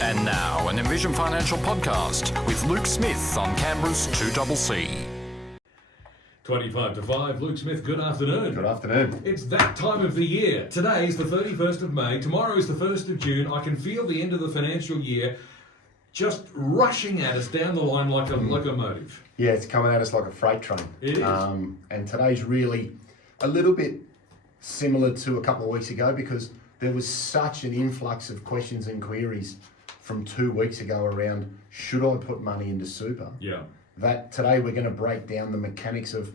And now, an Envision Financial podcast with Luke Smith on Canberra's 2CC. 25 to 5, Luke Smith, good afternoon. Good afternoon. It's that time of the year. Today is the 31st of May, tomorrow is the 1st of June. I can feel the end of the financial year just rushing at us down the line like a locomotive. Yeah, it's coming at us like a freight train. It is. And today's really a little bit similar to a couple of weeks ago because there was such an influx of questions and queries from 2 weeks ago around should I put money into super? Yeah. That today we're going to break down the mechanics of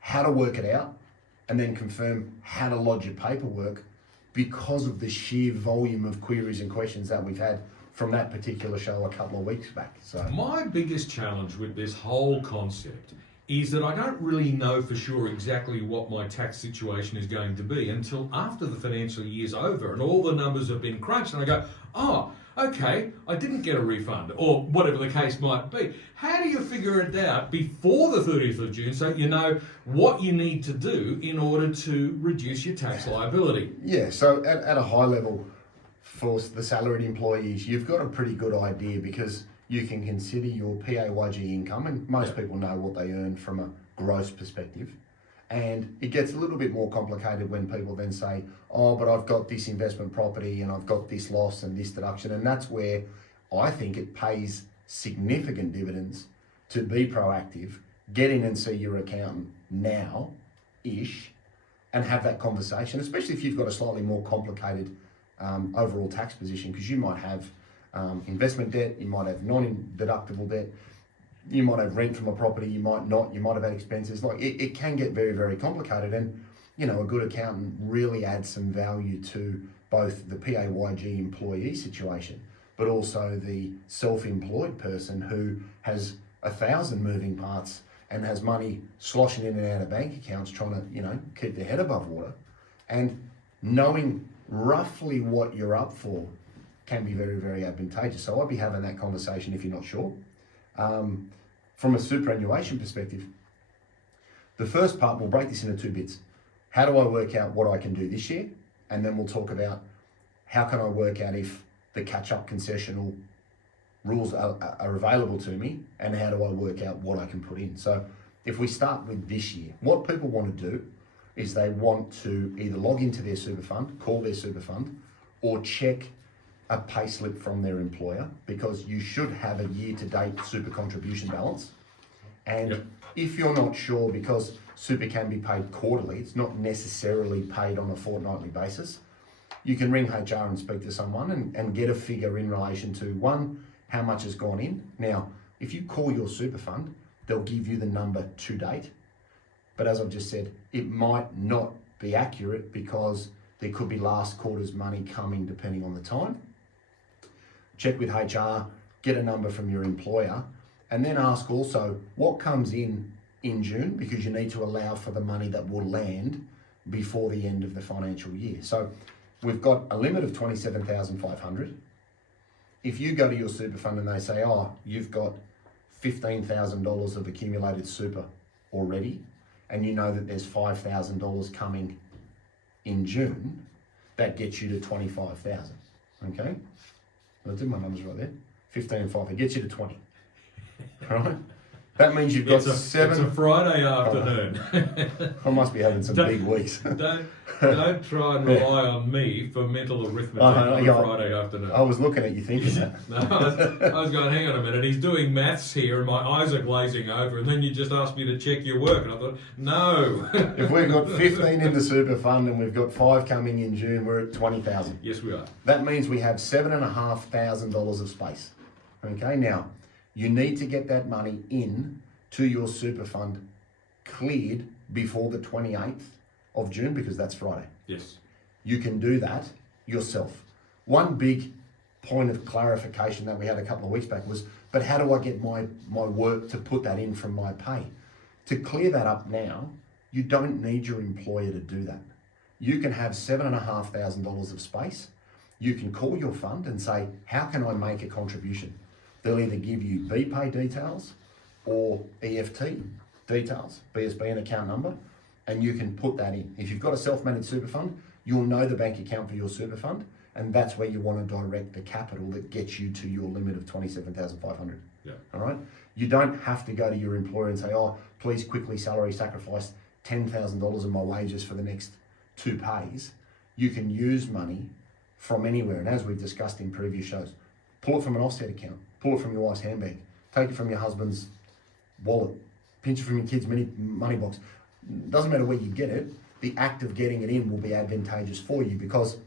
how to work it out and then confirm how to lodge your paperwork because of the sheer volume of queries and questions that we've had from that particular show a couple of weeks back. So my biggest challenge with this whole concept is that I don't really know for sure exactly what my tax situation is going to be until after the financial year's over and all the numbers have been crunched and I go, oh, okay, I didn't get a refund or whatever the case might be. How do you figure it out before the 30th of June so you know what you need to do in order to reduce your tax liability? yeah, so at a high level for the salaried employees, you've got a pretty good idea because you can consider your PAYG income, and most people know what they earn from a gross perspective. And it gets a little bit more complicated when people then say, oh, but I've got this investment property and I've got this loss and this deduction. And that's where I think it pays significant dividends to be proactive, get in and see your accountant now-ish, and have that conversation, especially if you've got a slightly more complicated overall tax position, because you might have investment debt, you might have non-deductible debt, you might have rent from a property, you might not, you might have had expenses. Like it can get very, very complicated. And, you know, a good accountant really adds some value to both the PAYG employee situation, but also the self-employed person who has 1,000 moving parts and has money sloshing in and out of bank accounts trying to, you know, keep their head above water. And knowing roughly what you're up for can be very, very advantageous. So I'd be having that conversation if you're not sure. From a superannuation perspective, the first part, we'll break this into two bits. How do I work out what I can do this year? And then we'll talk about how can I work out if the catch-up concessional rules are available to me, and how do I work out what I can put in? So if we start with this year, what people want to do is they want to either log into their super fund, call their super fund, or check a pay slip from their employer, because you should have a year-to-date super contribution balance. And if you're not sure, because super can be paid quarterly, it's not necessarily paid on a fortnightly basis, you can ring HR and speak to someone and get a figure in relation to, one, how much has gone in. Now, if you call your super fund, they'll give you the number to date. But as I've just said, it might not be accurate because there could be last quarter's money coming depending on the time. Check with HR, get a number from your employer, and then ask also what comes in June, because you need to allow for the money that will land before the end of the financial year. So we've got a limit of $27,500. If you go to your super fund and they say, oh, you've got $15,000 of accumulated super already, and you know that there's $5,000 coming in June, that gets you to $25,000, okay? I did my numbers right there. 15 and 5. It gets you to 20. Right? That means you've got seven. It's a Friday afternoon. I must be having some big weeks. Don't try and rely on me for mental arithmetic on a Friday afternoon. I was looking at you thinking that. No, I was going, hang on a minute, he's doing maths here and my eyes are glazing over, and then you just asked me to check your work, and I thought, no. If we've got 15 in the super fund and we've got 5 coming in June, we're at 20,000. Yes, we are. That means we have $7,500 of space. Okay, now, you need to get that money in to your super fund cleared before the 28th of June, because that's Friday. Yes. You can do that yourself. One big point of clarification that we had a couple of weeks back was, but how do I get my work to put that in from my pay? To clear that up now, you don't need your employer to do that. You can have $7,500 of space. You can call your fund and say, how can I make a contribution? They'll either give you BPay details or EFT details, BSB and account number, and you can put that in. If you've got a self-managed super fund, you'll know the bank account for your super fund, And that's where you want to direct the capital that gets you to your limit of 27,500. Yeah. All right. You don't have to go to your employer and say, "Oh, please quickly salary sacrifice $10,000 of my wages for the next 2 pays." You can use money from anywhere, and as we've discussed in previous shows, pull it from an offset account, pull it from your wife's handbag, take it from your husband's wallet, pinch it from your kid's money box. Doesn't matter where you get it. The act of getting it in will be advantageous for you because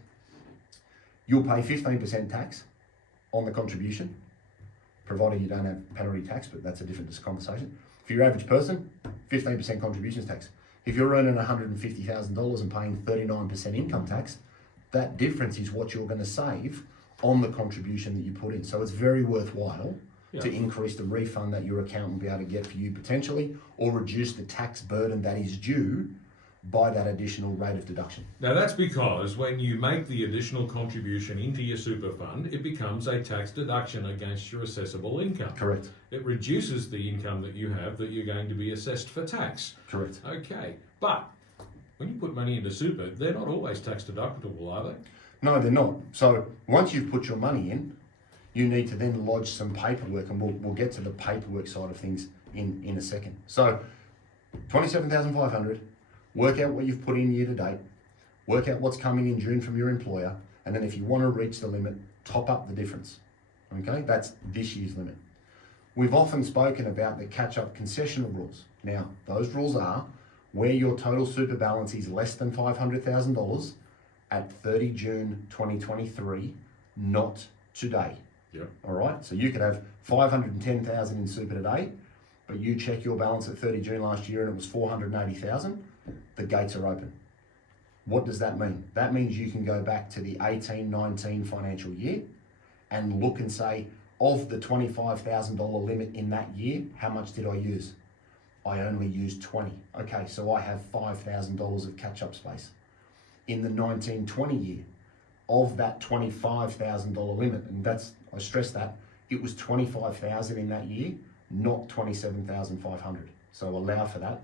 you'll pay 15% tax on the contribution, provided you don't have penalty tax, but that's a different conversation. For your average person, 15% contributions tax. If you're earning $150,000 and paying 39% income tax, that difference is what you're going to save on the contribution that you put in. So it's very worthwhile to increase the refund that your accountant will be able to get for you potentially, or reduce the tax burden that is due by that additional rate of deduction. Now that's because when you make the additional contribution into your super fund, it becomes a tax deduction against your assessable income. Correct. It reduces the income that you have that you're going to be assessed for tax. Correct. Okay, but when you put money into super, they're not always tax deductible, are they? No, they're not. So once you've put your money in, you need to then lodge some paperwork, and we'll get to the paperwork side of things in a second. So 27,500. Work out what you've put in year to date, work out what's coming in June from your employer, and then if you want to reach the limit, top up the difference. Okay, that's this year's limit. We've often spoken about the catch-up concessional rules. Now, those rules are where your total super balance is less than $500,000 at 30 June 2023, not today. Yep. All right, so you could have 510,000 in super today, but you check your balance at 30 June last year and it was 480,000. The gates are open. What does that mean? That means you can go back to the 18-19 financial year and look and say, of the $25,000 limit in that year, how much did I use? I only used 20. Okay, so I have $5,000 of catch-up space. In the 19-20 year, of that $25,000 limit, and that's, I stress that, it was 25,000 in that year, not 27,500. So allow for that.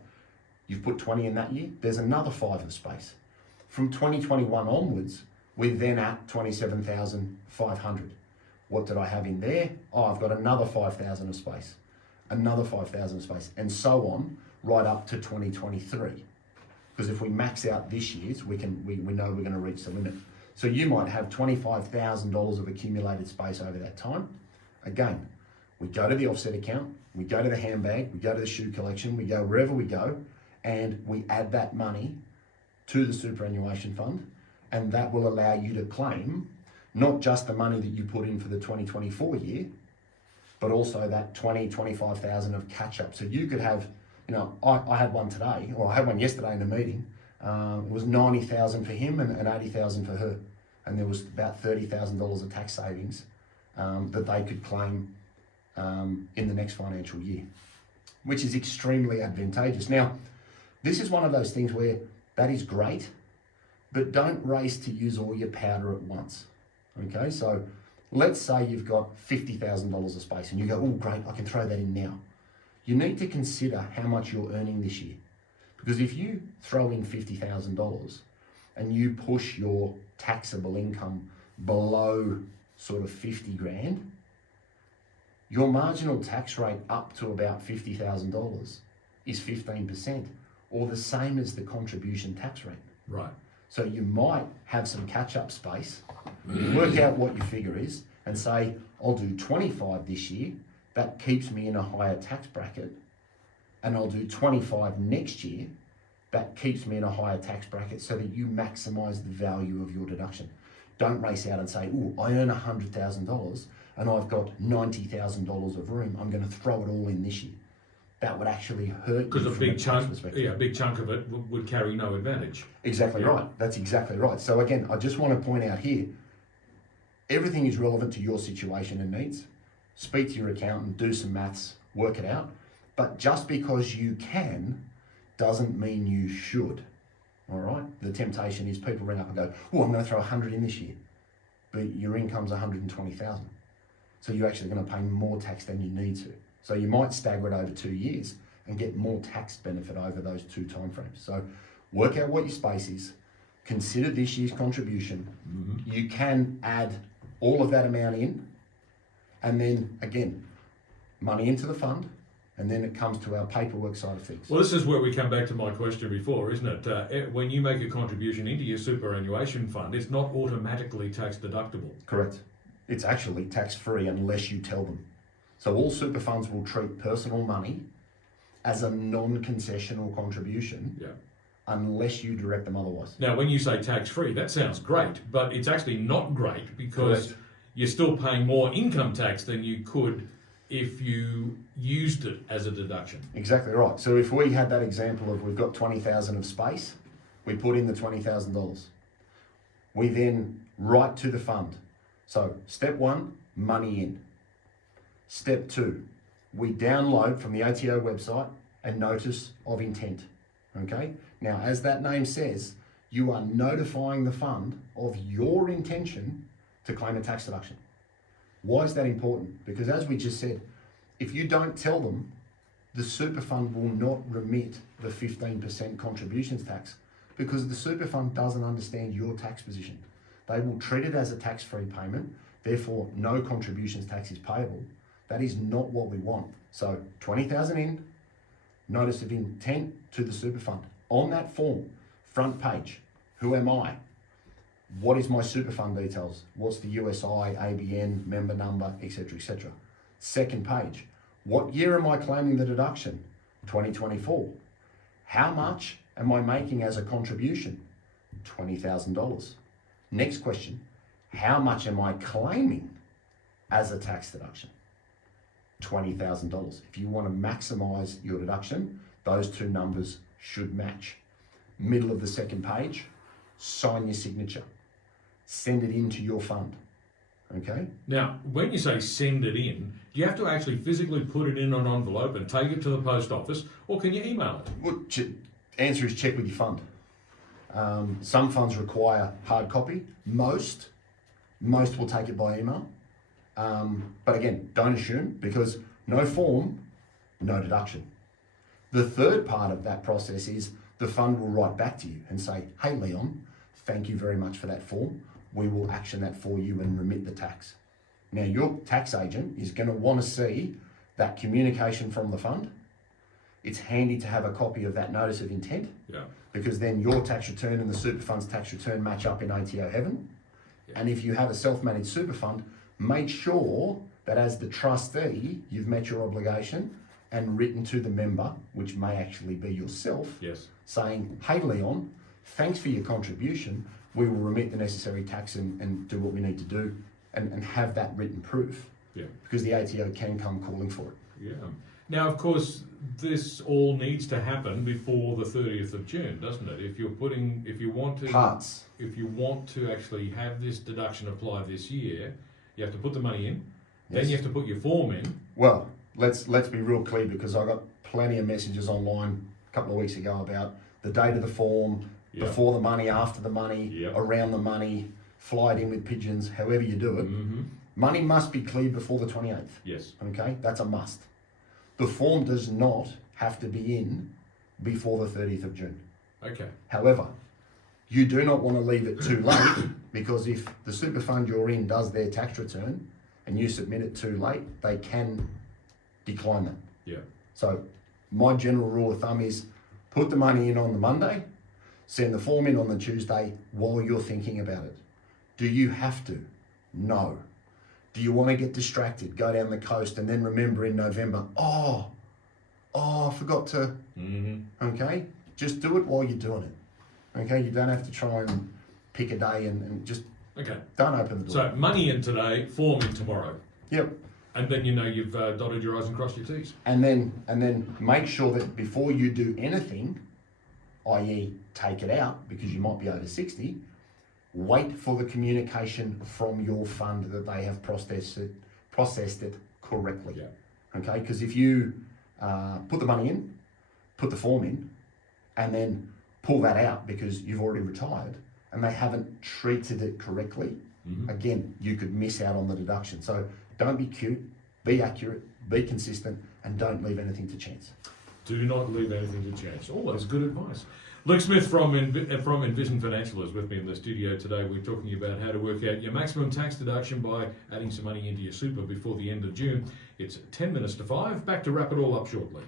You've put 20 in that year, there's another 5 of space. From 2021 onwards, we're then at 27,500. What did I have in there? Oh, I've got another 5,000 of space, another 5,000 of space, and so on, right up to 2023. Because if we max out this year's, we know we're going to reach the limit. So you might have $25,000 of accumulated space over that time. Again, we go to the offset account, we go to the handbag, we go to the shoe collection, we go wherever we go, and we add that money to the superannuation fund, and that will allow you to claim not just the money that you put in for the 2024 year, but also that 25,000 of catch up. So you could have, I had one today, or I had one yesterday in a meeting. It was 90,000 for him and 80,000 for her, and there was about $30,000 of tax savings that they could claim in the next financial year, which is extremely advantageous. Now, this is one of those things where that is great, but don't race to use all your powder at once. Okay, so let's say you've got $50,000 of space and you go, oh great, I can throw that in now. You need to consider how much you're earning this year. Because if you throw in $50,000 and you push your taxable income below sort of 50 grand, your marginal tax rate up to about $50,000 is 15%, or the same as the contribution tax rate. Right. So you might have some catch-up space, work out what your figure is, and say, I'll do 25 this year, that keeps me in a higher tax bracket, and I'll do 25 next year, that keeps me in a higher tax bracket, so that you maximise the value of your deduction. Don't race out and say, oh, I earn $100,000 and I've got $90,000 of room, I'm going to throw it all in this year. That would actually hurt you. Because a big chunk of it would carry no advantage. Exactly right. That's exactly right. So again, I just want to point out here, everything is relevant to your situation and needs. Speak to your accountant, do some maths, work it out. But just because you can doesn't mean you should. All right? The temptation is people ring up and go, oh, I'm going to throw 100 in this year, but your income's 120,000. So you're actually going to pay more tax than you need to. So you might stagger it over 2 years and get more tax benefit over those 2 timeframes. So work out what your space is, consider this year's contribution. You can add all of that amount in, and then again, money into the fund, and then it comes to our paperwork side of things. Well, this is where we come back to my question before, isn't it? When you make a contribution into your superannuation fund, it's not automatically tax deductible. Correct. It's actually tax-free unless you tell them. So all super funds will treat personal money as a non-concessional contribution. Yeah. Unless you direct them otherwise. Now, when you say tax-free, that sounds great, but it's actually not great because Correct. you're still paying more income tax than you could if you used it as a deduction. Exactly right. So if we had that example of we've got 20,000 of space, we put in the $20,000. We then write to the fund. So step one, money in. Step two, we download from the ATO website a notice of intent. Okay? Now, as that name says, you are notifying the fund of your intention to claim a tax deduction. Why is that important? Because as we just said, if you don't tell them, the super fund will not remit the 15% contributions tax because the super fund doesn't understand your tax position. They will treat it as a tax-free payment, therefore no contributions tax is payable. That is not what we want. So 20,000 in, notice of intent to the super fund. On that form, front page, who am I? What is my super fund details? What's the USI, ABN, member number, etc., etc. Second page, what year am I claiming the deduction? 2024. How much am I making as a contribution? $20,000. Next question, how much am I claiming as a tax deduction? $20,000. If you want to maximize your deduction, those two numbers should match. Middle of the second page, sign your signature. Send it into your fund. Okay? Now, when you say send it in, do you have to actually physically put it in an envelope and take it to the post office, or can you email it? Well, answer is check with your fund. Some funds require hard copy. Most will take it by email. But again, don't assume, because no form, no deduction. The third part of that process is the fund will write back to you and say, hey Leon, thank you very much for that form. We will action that for you and remit the tax. Now your tax agent is going to want to see that communication from the fund. It's handy to have a copy of that notice of intent, because then your tax return and the super fund's tax return match up in ATO heaven. And if you have a self-managed super fund, make sure that as the trustee, you've met your obligation and written to the member, which may actually be yourself, saying, hey Leon, thanks for your contribution. We will remit the necessary tax and do what we need to do and have that written proof. Because the ATO can come calling for it. Now, of course, this all needs to happen before the 30th of June, doesn't it? If you want to actually have this deduction apply this year, you have to put the money in, then you have to put your form in. Well, let's be real clear, because I got plenty of messages online a couple of weeks ago about the date of the form, before the money, after the money, around the money, fly it in with pigeons, however you do it. Money must be cleared before the 28th. Okay, that's a must. The form does not have to be in before the 30th of June. However, you do not want to leave it too late, because if the super fund you're in does their tax return and you submit it too late, they can decline that. So my general rule of thumb is put the money in on the Monday, send the form in on the Tuesday while you're thinking about it. Do you have to? No. Do you want to get distracted, go down the coast, and then remember in November, oh, I forgot to, okay? Just do it while you're doing it, okay? You don't have to try and pick a day and just don't open the door. So money in today, form in tomorrow. Yep. And then you know you've dotted your I's and crossed your T's. And then make sure that before you do anything, i.e. take it out because you might be over 60, wait for the communication from your fund that they have processed it correctly. Okay, because if you put the money in, put the form in, and then pull that out because you've already retired and they haven't treated it correctly, again, you could miss out on the deduction. So don't be cute, be accurate, be consistent, and don't leave anything to chance. Do not leave anything to chance. Always good advice. Luke Smith from Envision Financial is with me in the studio today. We're talking about how to work out your maximum tax deduction by adding some money into your super before the end of June. It's 10 minutes to 5. Back to wrap it all up shortly.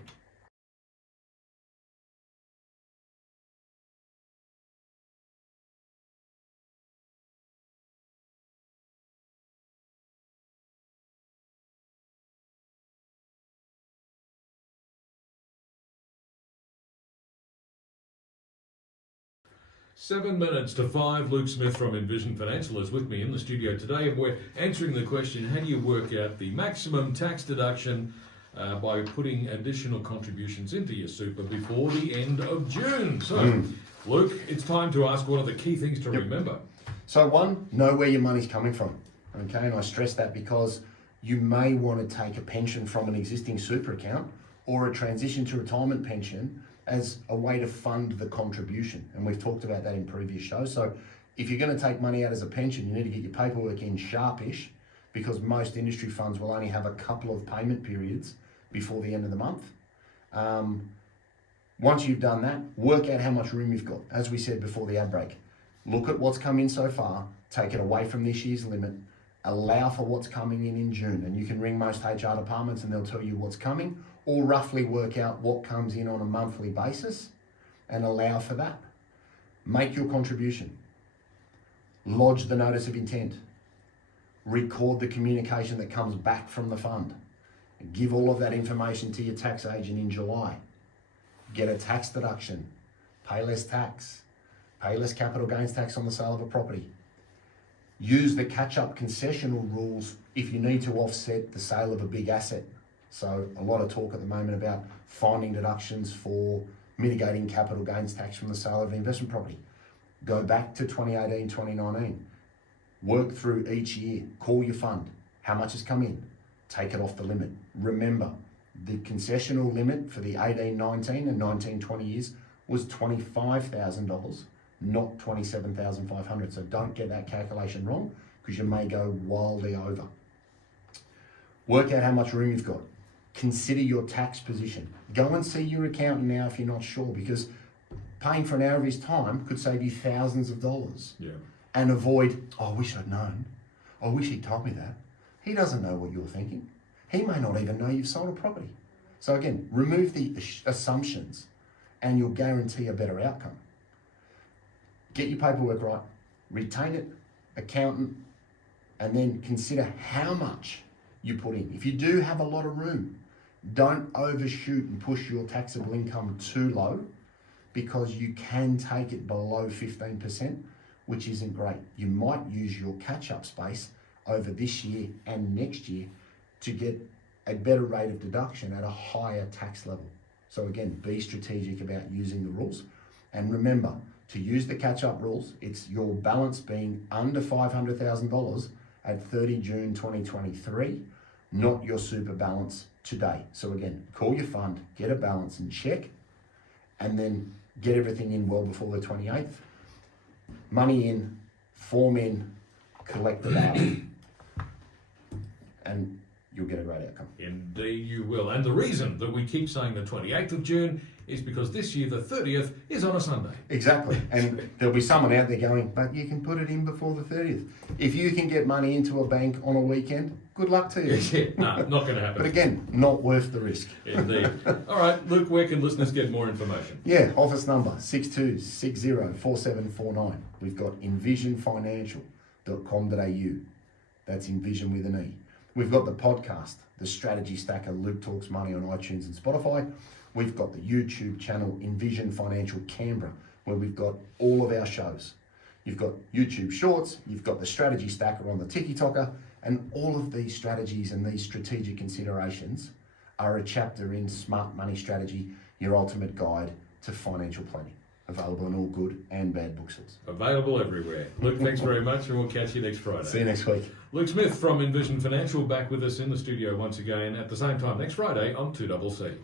Seven minutes to 5. Luke Smith from Envision Financial is with me in the studio today. We're answering the question, how do you work out the maximum tax deduction by putting additional contributions into your super before the end of June? So, Luke, it's time to ask what are the key things to remember. So one, know where your money's coming from. Okay, and I stress that because you may want to take a pension from an existing super account or a transition to retirement pension as a way to fund the contribution. And we've talked about that in previous shows. So if you're going to take money out as a pension, you need to get your paperwork in sharpish, because most industry funds will only have a couple of payment periods before the end of the month. Once you've done that, work out how much room you've got. As we said before the ad break, look at what's come in so far, take it away from this year's limit, allow for what's coming in June. And you can ring most HR departments and they'll tell you what's coming, or roughly work out what comes in on a monthly basis and allow for that. Make your contribution. Lodge the notice of intent. Record the communication that comes back from the fund. Give all of that information to your tax agent in July. Get a tax deduction. Pay less tax. Pay less capital gains tax on the sale of a property. Use the catch-up concessional rules if you need to offset the sale of a big asset. So a lot of talk at the moment about finding deductions for mitigating capital gains tax from the sale of an investment property. Go back to 2018, 2019. Work through each year. Call your fund. How much has come in? Take it off the limit. Remember, the concessional limit for the 18, 19 and 19, 20 years was $25,000, not $27,500. So don't get that calculation wrong, because you may go wildly over. Work out how much room you've got. Consider your tax position. Go and see your accountant now if you're not sure, because paying for an hour of his time could save you thousands of dollars. Yeah. And avoid, oh, I wish I'd known. I wish he'd told me that. He doesn't know what you're thinking. He may not even know you've sold a property. So again, remove the assumptions and you'll guarantee a better outcome. Get your paperwork right, retain it, accountant, and then consider how much you put in. If you do have a lot of room, don't overshoot and push your taxable income too low, because you can take it below 15%, which isn't great. You might use your catch-up space over this year and next year to get a better rate of deduction at a higher tax level. So again, be strategic about using the rules. And remember, to use the catch-up rules, it's your balance being under $500,000 at 30 June 2023, not your super balance today. So again, call your fund, get a balance and check, and then get everything in well before the 28th. Money in, form in, collect the data, and you'll get a great outcome. Indeed you will. And the reason that we keep saying the 28th of June is because this year the 30th is on a Sunday. Exactly. And there'll be someone out there going, but you can put it in before the 30th. If you can get money into a bank on a weekend, good luck to you. Yeah, no, not going to happen. But again, not worth the risk. Indeed. All right, Luke, where can listeners get more information? Yeah, office number 62604749. We've got envisionfinancial.com.au. That's Envision with an E. We've got the podcast, The Strategy Stacker, Luke Talks Money on iTunes and Spotify. We've got the YouTube channel, Envision Financial Canberra, where we've got all of our shows. You've got YouTube Shorts, you've got the Strategy Stacker on the Tiki-Toker, and all of these strategies and these strategic considerations are a chapter in Smart Money Strategy, your ultimate guide to financial planning. Available in all good and bad bookstores. Available everywhere. Luke, thanks very much, and we'll catch you next Friday. See you next week. Luke Smith from Envision Financial back with us in the studio once again at the same time next Friday on 2CC.